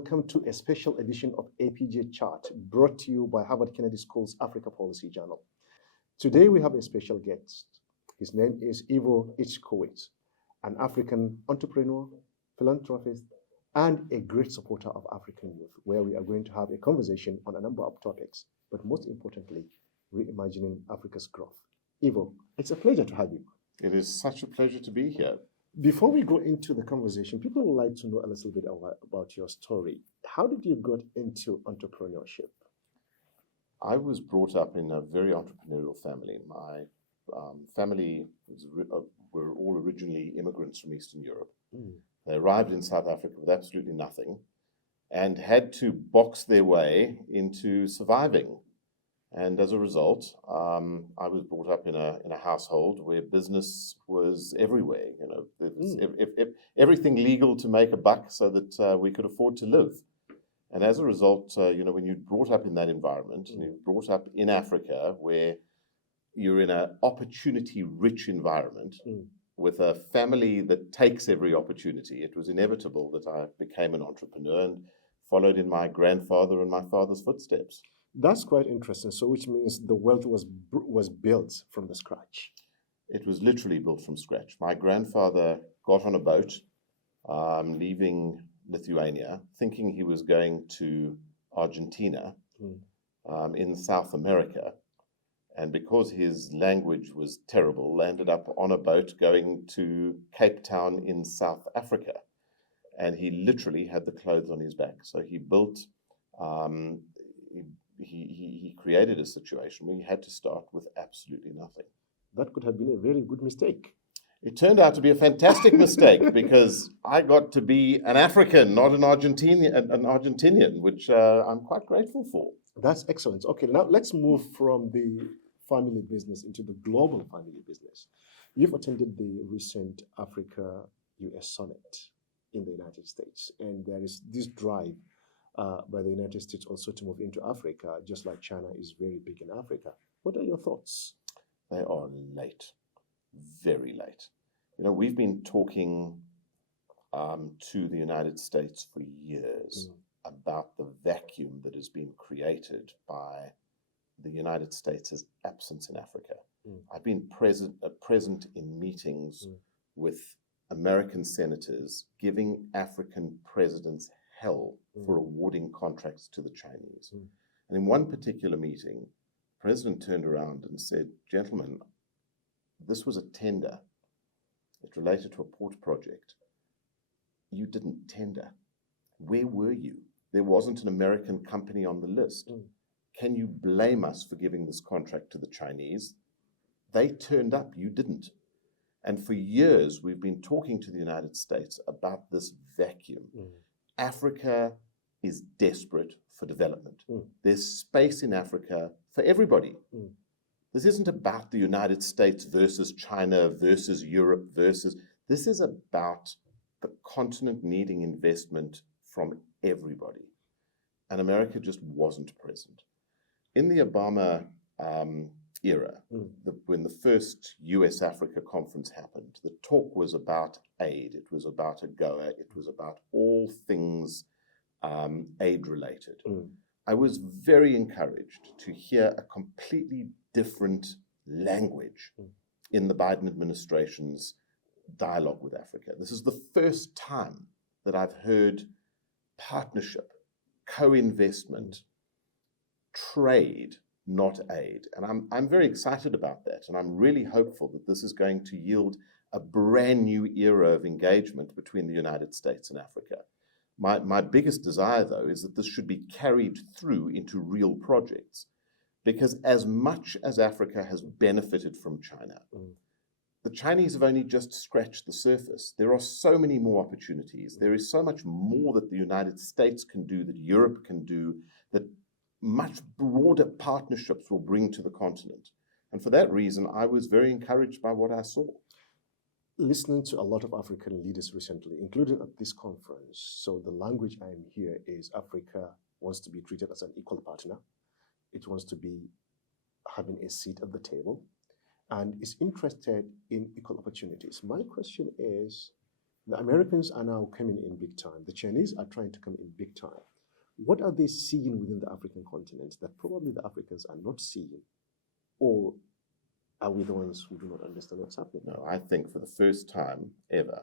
welcome to a special edition of APJ Chart brought to you by Harvard Kennedy School's Africa Policy Journal. Today we have a special guest. His name is Igor Ichikowitz, an African entrepreneur, philanthropist, and a great supporter of African youth, where we are going to have a conversation on a number of topics, but most importantly, reimagining Africa's growth. Igor, it's a pleasure to have you. It is such a pleasure to be here. Before we go into the conversation, people would like to know a little bit about your story. How did you get into entrepreneurship? I was brought up in a very entrepreneurial family. My family were all originally immigrants from Eastern Europe. They arrived in South Africa with absolutely nothing and had to box their way into surviving. And as a result, I was brought up in a household where business was everywhere. You know, there was everything legal to make a buck so that we could afford to live. And as a result, when you're brought up in that environment, and you're brought up in Africa, where you're in an opportunity-rich environment with a family that takes every opportunity, it was inevitable that I became an entrepreneur and followed in my grandfather and my father's footsteps. That's quite interesting. So which means the wealth was built from the scratch. It was literally built from scratch. My grandfather got on a boat, leaving Lithuania, thinking he was going to Argentina in South America. And because his language was terrible, landed up on a boat going to Cape Town in South Africa. And he literally had the clothes on his back. So he built... He created a situation where he had to start with absolutely nothing. That could have been a very good mistake. It turned out to be a fantastic mistake because I got to be an African, not an Argentinian, which I'm quite grateful for. That's excellent. Okay, now let's move from the family business into the global family business. You've attended the recent Africa-US Summit in the United States, and there is this drive by the United States also to move into Africa, just like China is very big in Africa. What are your thoughts? They are late, very late. You know, we've been talking to the United States for years about the vacuum that has been created by the United States' absence in Africa. I've been present in meetings with American senators giving African presidents hell for awarding contracts to the Chinese. And in one particular meeting, the president turned around and said, "Gentlemen, this was a tender. It related to a port project. You didn't tender. Where were you? There wasn't an American company on the list. Can you blame us for giving this contract to the Chinese? They turned up, you didn't." And for years, we've been talking to the United States about this vacuum. Africa is desperate for development. There's space in Africa for everybody. This isn't about the United States versus China versus Europe versus... This is about the continent needing investment from everybody. And America just wasn't present. In the Obama era, when the first US-Africa conference happened, the talk was about aid. It was about AGOA. It was about all things aid-related. I was very encouraged to hear a completely different language in the Biden administration's dialogue with Africa. This is the first time that I've heard partnership, co-investment, trade, not aid. And I'm very excited about that. And I'm really hopeful that this is going to yield a brand new era of engagement between the United States and Africa. My biggest desire, though, is that this should be carried through into real projects. Because as much as Africa has benefited from China, the Chinese have only just scratched the surface. There are so many more opportunities. There is so much more that the United States can do, that Europe can do, that much broader partnerships will bring to the continent. And for that reason, I was very encouraged by what I saw. Listening to a lot of African leaders recently, including at this conference, so the language I am here is Africa wants to be treated as an equal partner. It wants to be having a seat at the table and is interested in equal opportunities. My question is, The Americans are now coming in big time. The Chinese are trying to come in big time. What are they seeing within the African continent that probably the Africans are not seeing? Or are we the ones who do not understand what's happening? No, I think for the first time ever,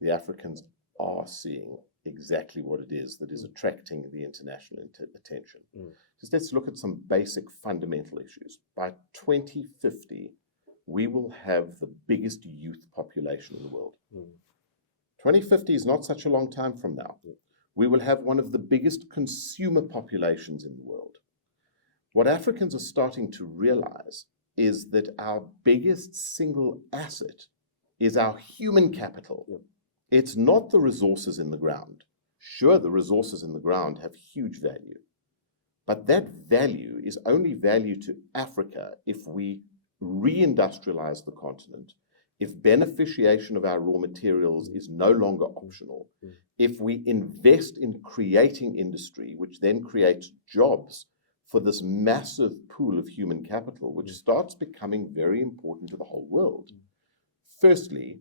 the Africans are seeing exactly what it is that is attracting the international attention. Just let's look at some basic fundamental issues. By 2050, we will have the biggest youth population in the world. 2050 is not such a long time from now. We will have one of the biggest consumer populations in the world. What Africans are starting to realize is that our biggest single asset is our human capital. It's not the resources in the ground. Sure, the resources in the ground have huge value, but that value is only value to Africa if we reindustrialize the continent, if beneficiation of our raw materials is no longer optional, if we invest in creating industry, which then creates jobs for this massive pool of human capital, which starts becoming very important to the whole world. Firstly,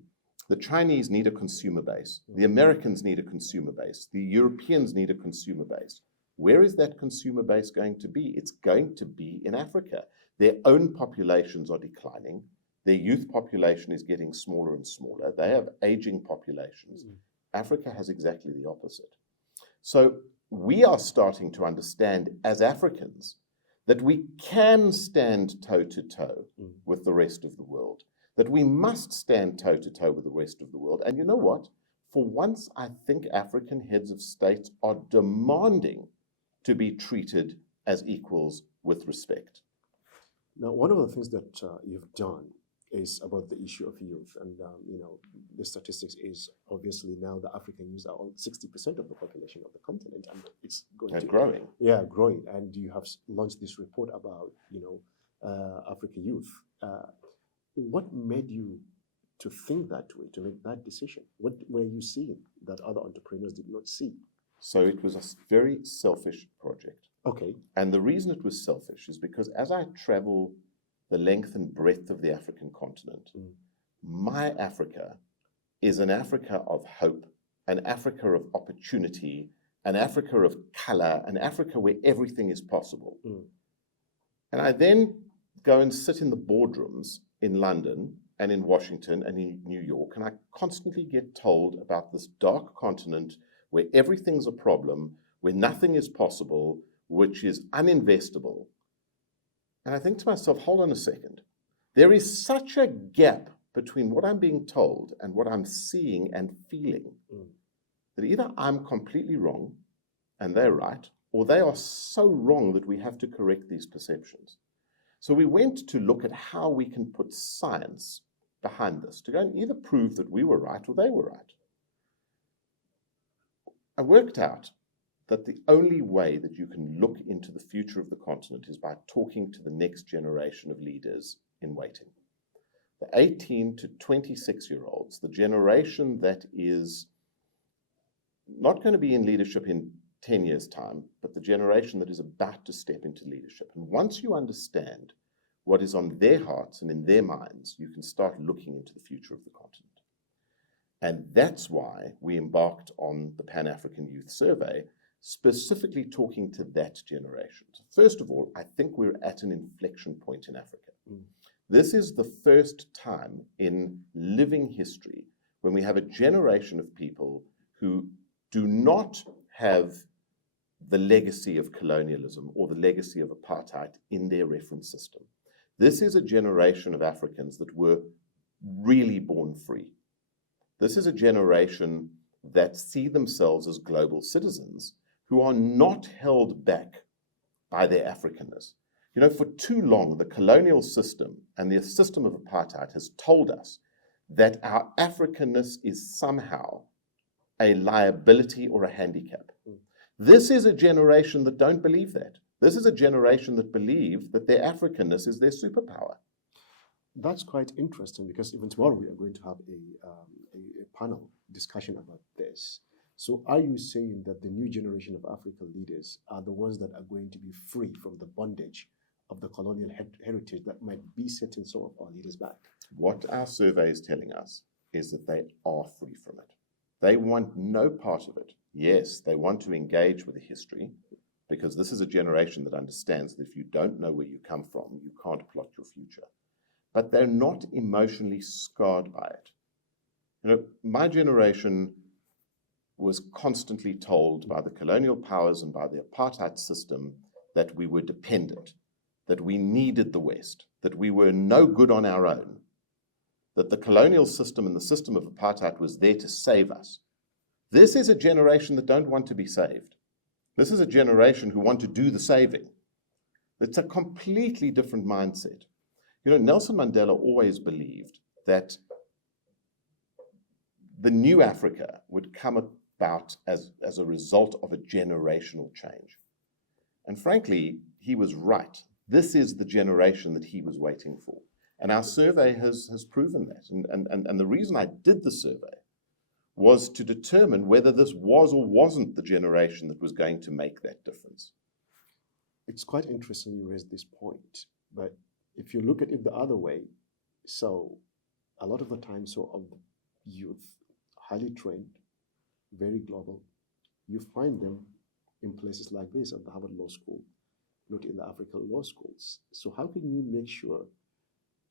the Chinese need a consumer base. The Americans need a consumer base. The Europeans need a consumer base. Where is that consumer base going to be? It's going to be in Africa. Their own populations are declining. Their youth population is getting smaller and smaller. They have aging populations. Africa has exactly the opposite. So we are starting to understand as Africans that we can stand toe-to-toe with the rest of the world, that we must stand toe-to-toe with the rest of the world. And you know what? For once, I think African heads of state are demanding to be treated as equals with respect. Now, one of the things that you've done is about the issue of youth. And, the statistics is obviously now the African youth are all 60% of the population of the continent, and it's going to growing. Yeah, growing. And you have launched this report about, Africa youth. What made you to think that way, to make that decision? What were you seeing that other entrepreneurs did not see? So it was a very selfish project. Okay. And the reason it was selfish is because as I travel the length and breadth of the African continent, my Africa is an Africa of hope, an Africa of opportunity, an Africa of color, an Africa where everything is possible. And I then go and sit in the boardrooms in London and in Washington and in New York, and I constantly get told about this dark continent where everything's a problem, where nothing is possible, which is uninvestable. And I think to myself, hold on a second. There is such a gap between what I'm being told and what I'm seeing and feeling that either I'm completely wrong and they're right, or they are so wrong that we have to correct these perceptions. So we went to look at how we can put science behind this, to go and either prove that we were right or they were right. I worked out that the only way that you can look into the future of the continent is by talking to the next generation of leaders in waiting. The 18 to 26-year-olds, the generation that is not going to be in leadership in 10 years' time, but the generation that is about to step into leadership. And once you understand what is on their hearts and in their minds, you can start looking into the future of the continent. And that's why we embarked on the Pan-African Youth Survey, specifically talking to that generation. So first of all, I think we're at an inflection point in Africa. This is the first time in living history when we have a generation of people who do not have the legacy of colonialism or the legacy of apartheid in their reference system. This is a generation of Africans that were really born free. This is a generation that see themselves as global citizens who are not held back by their Africanness. You know, for too long, the colonial system and the system of apartheid has told us that our Africanness is somehow a liability or a handicap. This is a generation that don't believe that. This is a generation that believe that their Africanness is their superpower. That's quite interesting, because even tomorrow we are going to have a panel discussion about this. So are you saying that the new generation of African leaders are the ones that are going to be free from the bondage of the colonial heritage that might be setting some of our leaders back? What our survey is telling us is that they are free from it. They want no part of it. Yes, they want to engage with the history, because this is a generation that understands that if you don't know where you come from, you can't plot your future. But they're not emotionally scarred by it. You know, my generation was constantly told by the colonial powers and by the apartheid system that we were dependent, that we needed the West, that we were no good on our own, that the colonial system and the system of apartheid was there to save us. This is a generation that don't want to be saved. This is a generation who want to do the saving. It's a completely different mindset. You know, Nelson Mandela always believed that the new Africa would come about as a result of a generational change. And frankly, he was right. This is the generation that he was waiting for. And our survey has proven that. And the reason I did the survey was to determine whether this was or wasn't the generation that was going to make that difference. It's quite interesting you raised this point, but if you look at it the other way, so a lot of the time, so of the youth, highly trained, very global, you find them in places like this at the Harvard Law School, not in the African law schools. So how can you make sure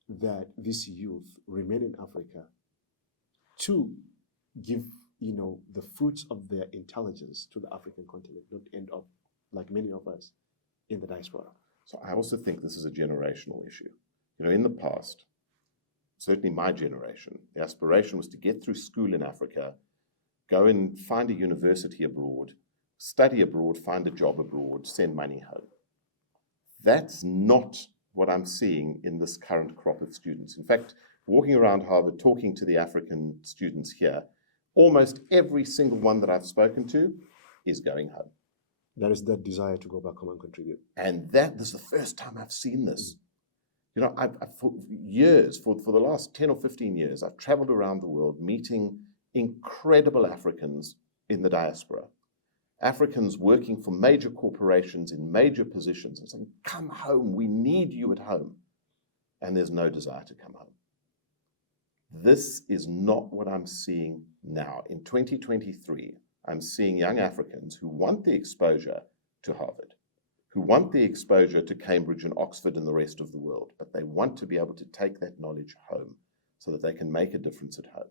that this youth remain in Africa to give, you know, the fruits of their intelligence to the African continent, not end up like many of us in the diaspora? So I also think this is a generational issue. You know, in the past, certainly my generation, the aspiration was to get through school in Africa, go and find a university abroad, study abroad, find a job abroad, send money home. That's not what I'm seeing in this current crop of students. In fact, walking around Harvard, talking to the African students here, almost every single one that I've spoken to is going home. There is that desire to go back home and contribute. And this is the first time I've seen this. You know, I've for years, for the last 10 or 15 years, I've traveled around the world meeting incredible Africans in the diaspora. Africans working for major corporations in major positions and saying, come home, we need you at home. And there's no desire to come home. This is not what I'm seeing now. In 2023, I'm seeing young Africans who want the exposure to Harvard, who want the exposure to Cambridge and Oxford and the rest of the world, but they want to be able to take that knowledge home so that they can make a difference at home.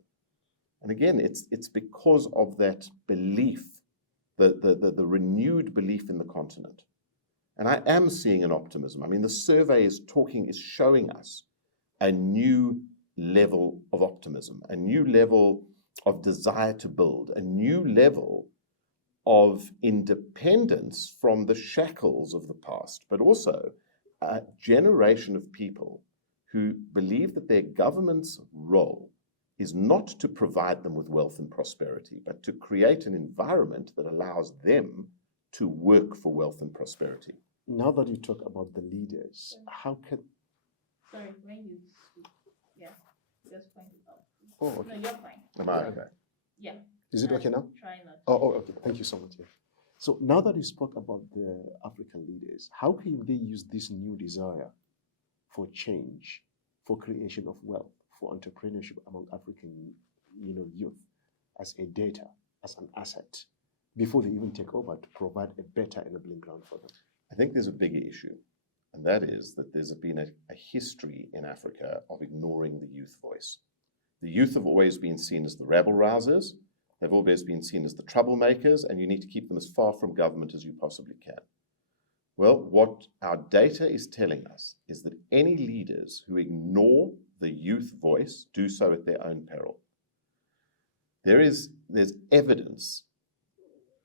And again, it's because of that belief, the renewed belief in the continent. And I am seeing an optimism. I mean, the survey is showing us a new level of optimism, a new level of desire to build, a new level of independence from the shackles of the past, but also a generation of people who believe that their government's role is not to provide them with wealth and prosperity, but to create an environment that allows them to work for wealth and prosperity. Now that you talk about the leaders, how can... Sorry, when you speak, yeah, just point it out. Oh, okay. No, you're fine. Am I okay? Yeah. Is it okay now? Try not. Oh, okay. Thank you so much. Yeah. So now that you spoke about the African leaders, how can they use this new desire for change, for creation of wealth, for entrepreneurship among African, youth as a data, as an asset, before they even take over to provide a better enabling ground for them? I think there's a bigger issue, and that is that there's been a history in Africa of ignoring the youth voice. The youth have always been seen as the rabble-rousers. They've always been seen as the troublemakers, and you need to keep them as far from government as you possibly can. Well, what our data is telling us is that any leaders who ignore the youth voice do so at their own peril. There's evidence,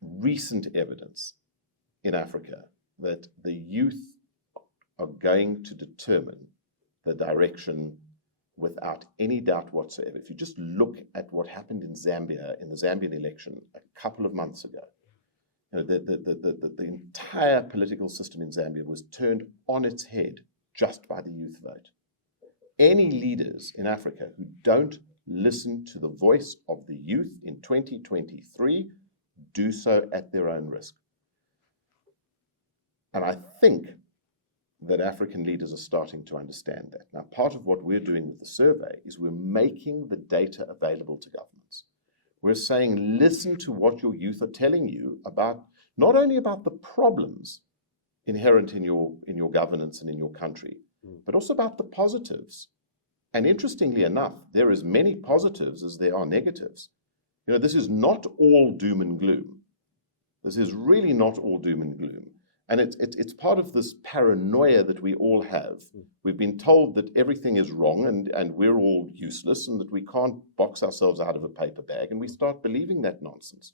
recent evidence in Africa that the youth are going to determine the direction without any doubt whatsoever. If you just look at what happened in Zambia, in the Zambian election a couple of months ago, the entire political system in Zambia was turned on its head just by the youth vote. Any leaders in Africa who don't listen to the voice of the youth in 2023 do so at their own risk. And I think that African leaders are starting to understand that. Now, part of what we're doing with the survey is we're making the data available to governments. We're saying, listen to what your youth are telling you about, not only about the problems inherent in your governance and in your country, but also about the positives. And interestingly enough, there are as many positives as there are negatives. You know, this is not all doom and gloom. This is really not all doom and gloom. And it's part of this paranoia that we all have. We've been told that everything is wrong and we're all useless and that we can't box ourselves out of a paper bag, and we start believing that nonsense.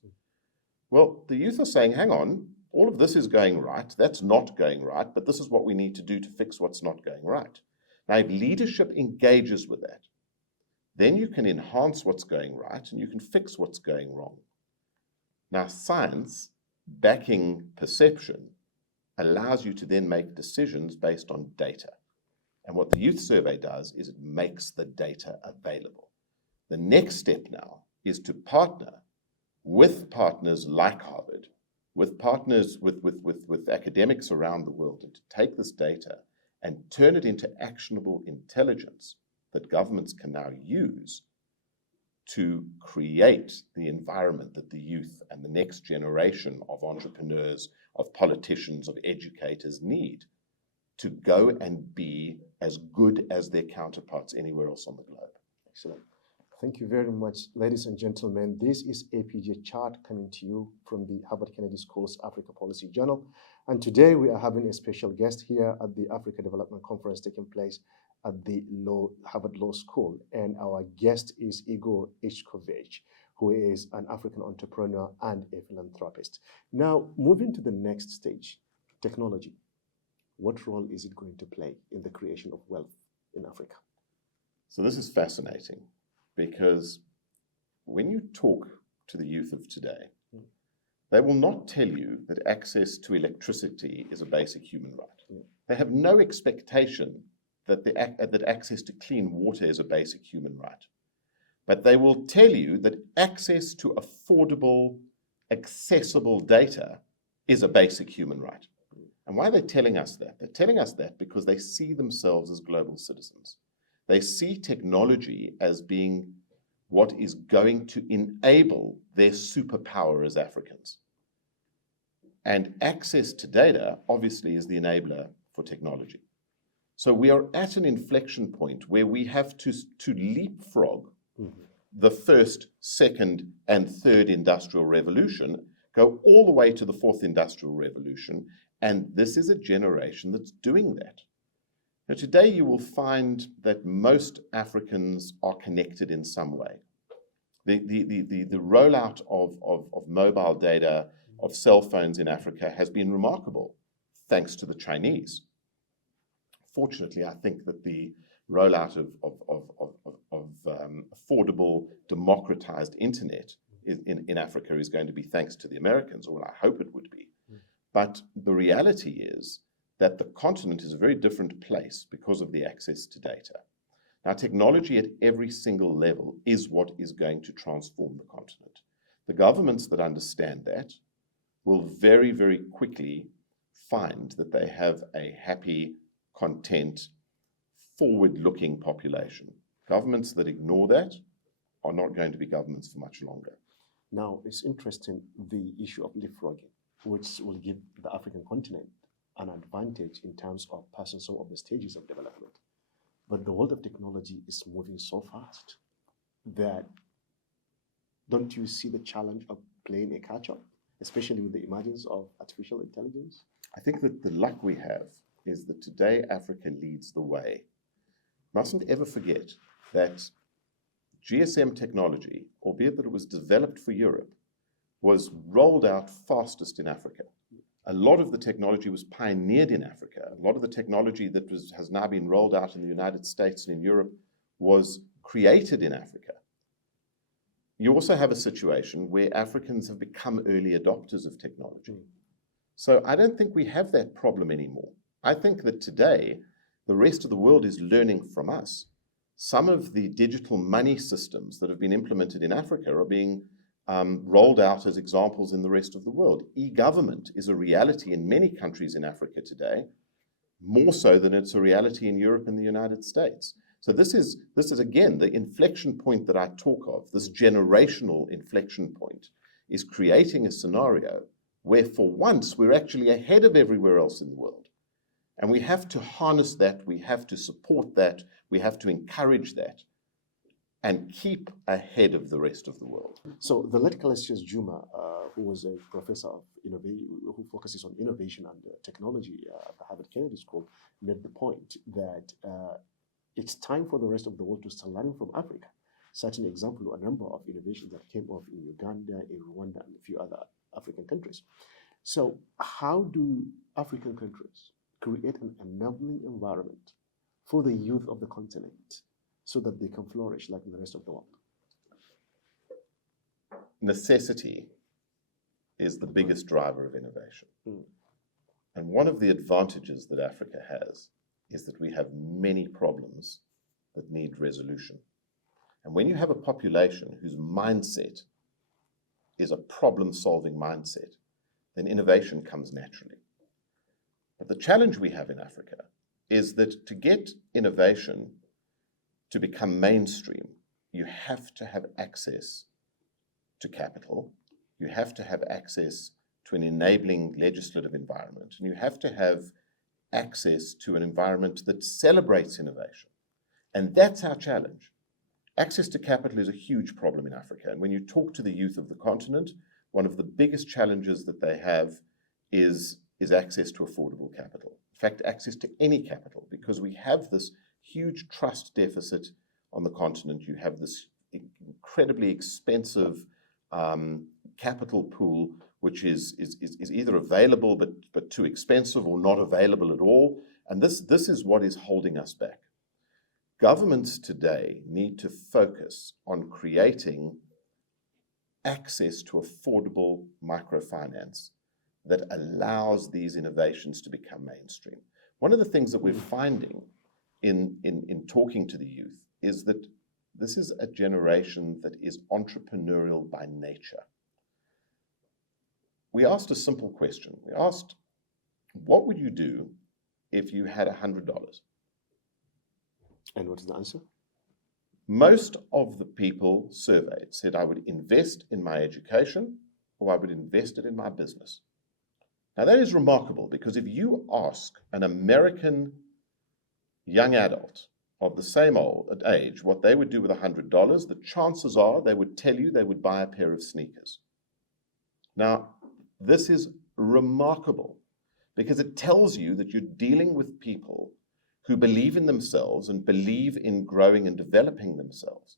Well, the youth are saying, hang on, all of this is going right, that's not going right, but this is what we need to do to fix what's not going right. Now, if leadership engages with that, then you can enhance what's going right and you can fix what's going wrong. Now, science, backing perception, allows you to then make decisions based on data. And what the youth survey does is it makes the data available. The next step now is to partner with partners like Harvard, with partners with academics around the world, and to take this data and turn it into actionable intelligence that governments can now use to create the environment that the youth and the next generation of entrepreneurs, of politicians, of educators need to go and be as good as their counterparts anywhere else on the globe. Excellent. Thank you very much, ladies and gentlemen. This is APJ Chart coming to you from the Harvard Kennedy School's Africa Policy Journal. And today we are having a special guest here at the Africa Development Conference taking place at the Harvard Law School. And our guest is Igor Ichikowitz, who is an African entrepreneur and a philanthropist. Now, moving to the next stage, technology. What role is it going to play in the creation of wealth in Africa? So this is fascinating, because when you talk to the youth of today, they will not tell you that access to electricity is a basic human right. They have no expectation that access to clean water is a basic human right. But they will tell you that access to affordable, accessible data is a basic human right. And why are they telling us that? They're telling us that because they see themselves as global citizens. They see technology as being what is going to enable their superpower as Africans. And access to data, obviously, is the enabler for technology. So we are at an inflection point where we have to leapfrog the first, second, and third industrial revolution, go all the way to the fourth industrial revolution, and this is a generation that's doing that. Now, today you will find that most Africans are connected in some way. The rollout of mobile data, of cell phones in Africa has been remarkable, thanks to the Chinese. Fortunately, I think that the rollout of affordable, democratized internet in Africa is going to be thanks to the Americans, or I hope it would be. But the reality is that the continent is a very different place because of the access to data. Now, technology at every single level is what is going to transform the continent. The governments that understand that will very, very quickly find that they have a happy, content, forward-looking population. Governments that ignore that are not going to be governments for much longer. Now, it's interesting, the issue of leapfrogging, which will give the African continent an advantage in terms of passing some of the stages of development. But the world of technology is moving so fast that don't you see the challenge of playing a catch-up, especially with the emergence of artificial intelligence? I think that the luck we have is that today Africa leads the way. Mustn't ever forget that GSM technology, albeit that it was developed for Europe, was rolled out fastest in Africa. A lot of the technology was pioneered in Africa. A lot of the technology that has now been rolled out in the United States and in Europe was created in Africa. You also have a situation where Africans have become early adopters of technology. So I don't think we have that problem anymore. I think that today, the rest of the world is learning from us. Some of the digital money systems that have been implemented in Africa are being rolled out as examples in the rest of the world. E-government is a reality in many countries in Africa today. more so than it's a reality in Europe and the United States. So this is again the inflection point that I talk of. This generational inflection point is creating a scenario where for once we're actually ahead of everywhere else in the world. And we have to harness that, we have to support that, we have to encourage that, and keep ahead of the rest of the world. So the late Calestius Juma, who was a professor of innovation, who focuses on innovation and technology at the Harvard Kennedy School, made the point that it's time for the rest of the world to start learning from Africa. Such an example, a number of innovations that came off in Uganda, in Rwanda, and a few other African countries. So how do African countries create an enabling environment for the youth of the continent so that they can flourish like the rest of the world? Necessity is the biggest driver of innovation. And one of the advantages that Africa has is that we have many problems that need resolution. And when you have a population whose mindset is a problem-solving mindset, then innovation comes naturally. But the challenge we have in Africa is that to get innovation to become mainstream, you have to have access to capital, you have to have access to an enabling legislative environment, and you have to have access to an environment that celebrates innovation. And that's our challenge. Access to capital is a huge problem in Africa. And when you talk to the youth of the continent, one of the biggest challenges that they have is access to affordable capital. In fact, access to any capital, because we have this huge trust deficit on the continent. You have this incredibly expensive capital pool, which is either available but too expensive or not available at all. And this is what is holding us back. Governments today need to focus on creating access to affordable microfinance that allows these innovations to become mainstream. One of the things that we're finding in talking to the youth is that this is a generation that is entrepreneurial by nature. We asked a simple question. We asked, what would you do if you had $100? And what is the answer? Most of the people surveyed said, I would invest in my education or I would invest it in my business. Now that is remarkable, because if you ask an American young adult of the same age what they would do with $100, the chances are they would tell you they would buy a pair of sneakers. Now, this is remarkable because it tells you that you're dealing with people who believe in themselves and believe in growing and developing themselves.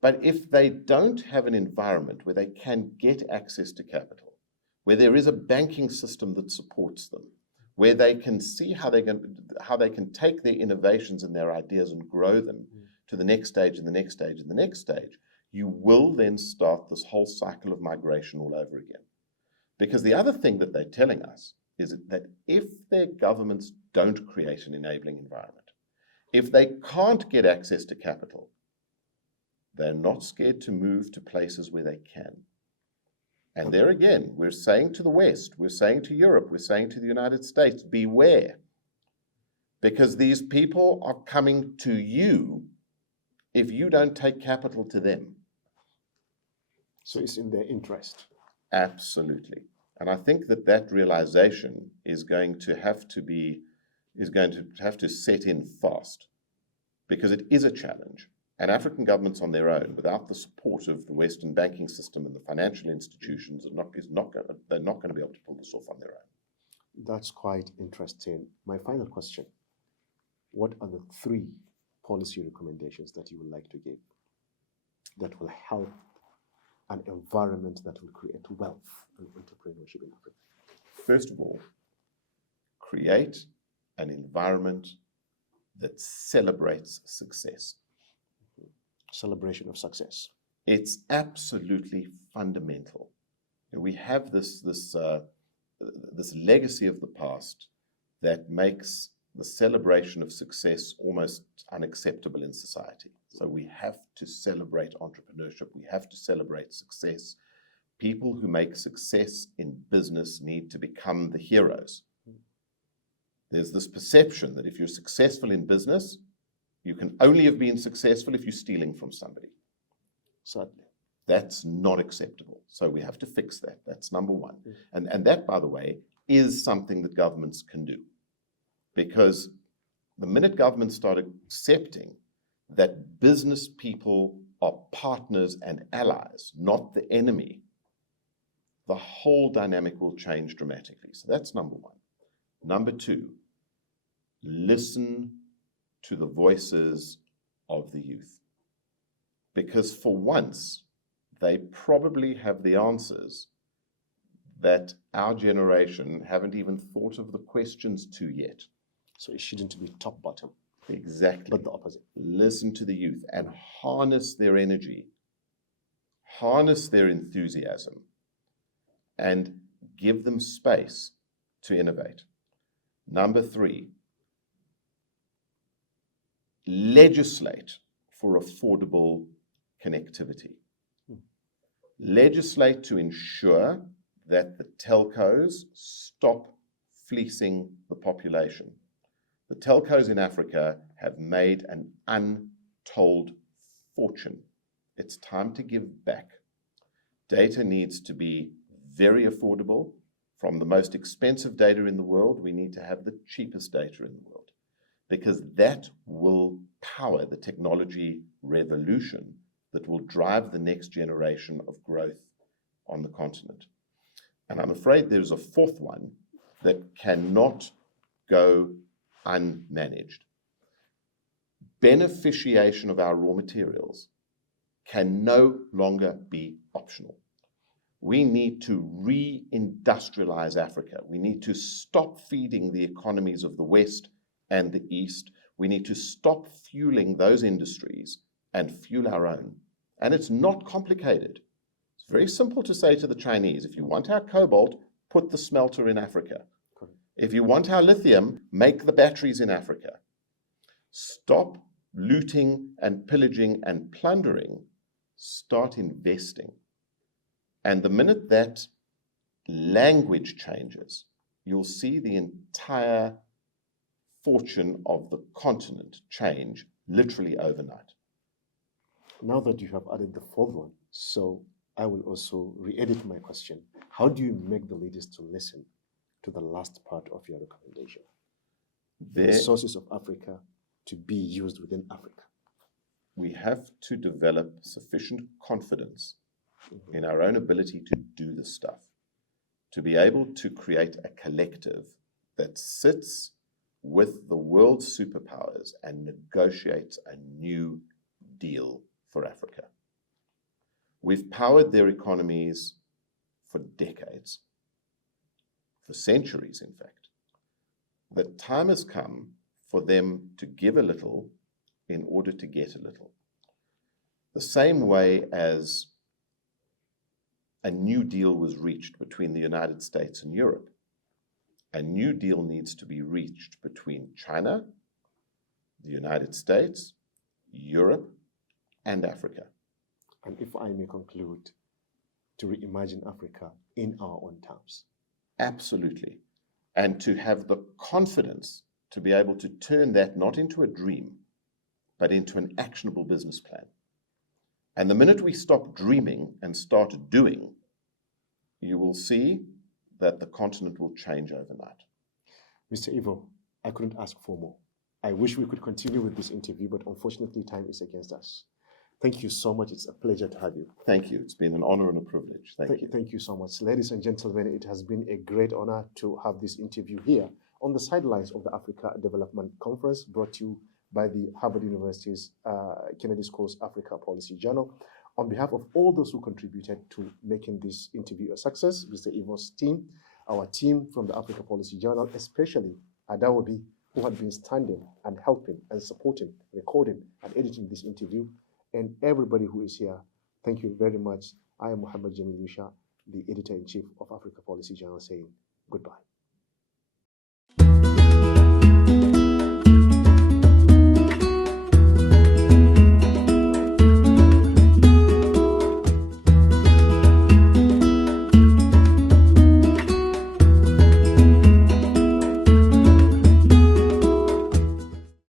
But if they don't have an environment where they can get access to capital, where there is a banking system that supports them, where they can see how they can take their innovations and their ideas and grow them to the next stage and the next stage and the next stage, you will then start this whole cycle of migration all over again. Because the other thing that they're telling us is that if their governments don't create an enabling environment, if they can't get access to capital, they're not scared to move to places where they can. And there again, we're saying to the West, we're saying to Europe, we're saying to the United States, beware. Because these people are coming to you if you don't take capital to them. So it's in their interest. Absolutely. And I think that realization is going to have to set in fast, because it is a challenge. And African governments on their own, without the support of the Western banking system and the financial institutions, they're not going to be able to pull this off on their own. That's quite interesting. My final question: what are the 3 policy recommendations that you would like to give that will help an environment that will create wealth and entrepreneurship in Africa? First of all, create an environment that celebrates success. Celebration of success. It's absolutely fundamental. We have this legacy of the past that makes the celebration of success almost unacceptable in society. So we have to celebrate entrepreneurship. We have to celebrate success. People who make success in business need to become the heroes. There's this perception that if you're successful in business, you can only have been successful if you're stealing from somebody. Certainly. That's not acceptable. So we have to fix that. That's number one. And that, by the way, is something that governments can do. Because the minute governments start accepting that business people are partners and allies, not the enemy, the whole dynamic will change dramatically. So that's number one. Number two, listen to the voices of the youth. Because for once, they probably have the answers that our generation haven't even thought of the questions to yet. So it shouldn't be top-bottom. Exactly. But the opposite. Listen to the youth and harness their energy, harness their enthusiasm, and give them space to innovate. Number three, legislate for affordable connectivity. Legislate to ensure that the telcos stop fleecing the population. The telcos in Africa have made an untold fortune. It's time to give back. Data needs to be very affordable. From the most expensive data in the world, we need to have the cheapest data in the world, because that will power the technology revolution that will drive the next generation of growth on the continent. And I'm afraid there's a fourth one that cannot go unmanaged. Beneficiation of our raw materials can no longer be optional. We need to re-industrialize Africa. We need to stop feeding the economies of the West and the East. We need to stop fueling those industries and fuel our own. And it's not complicated. It's very simple to say to the Chinese, if you want our cobalt, put the smelter in Africa. If you want our lithium, make the batteries in Africa. Stop looting and pillaging and plundering. Start investing. And the minute that language changes, you'll see the entire fortune of the continent change literally overnight. Now that you have added the fourth one, so I will also re-edit my question. How do you make the leaders to listen to the last part of your recommendation? The resources of Africa to be used within Africa. We have to develop sufficient confidence in our own ability to do the stuff, to be able to create a collective that sits with the world's superpowers and negotiates a new deal for Africa. We've powered their economies for decades, for centuries, in fact. The time has come for them to give a little in order to get a little. The same way as a new deal was reached between the United States and Europe, a new deal needs to be reached between China, the United States, Europe, and Africa. And if I may conclude, to reimagine Africa in our own terms. Absolutely. And to have the confidence to be able to turn that not into a dream, but into an actionable business plan. And the minute we stop dreaming and start doing, you will see that the continent will change overnight. Mr. Igor, I couldn't ask for more. I wish we could continue with this interview, but unfortunately time is against us. Thank you so much. It's a pleasure to have you. Thank you. It's been an honor and a privilege. Thank you. Thank you so much. Ladies and gentlemen, it has been a great honor to have this interview here on the sidelines of the Africa Development Conference, brought to you by the Harvard University's Kennedy School's Africa Policy Journal. On behalf of all those who contributed to making this interview a success, Mr. Igor's team, our team from the Africa Policy Journal, especially Adawobi, who had been standing and helping and supporting, recording and editing this interview, and everybody who is here, thank you very much. I am Muhammad Jamil Yusha, the editor-in-chief of Africa Policy Journal, saying goodbye.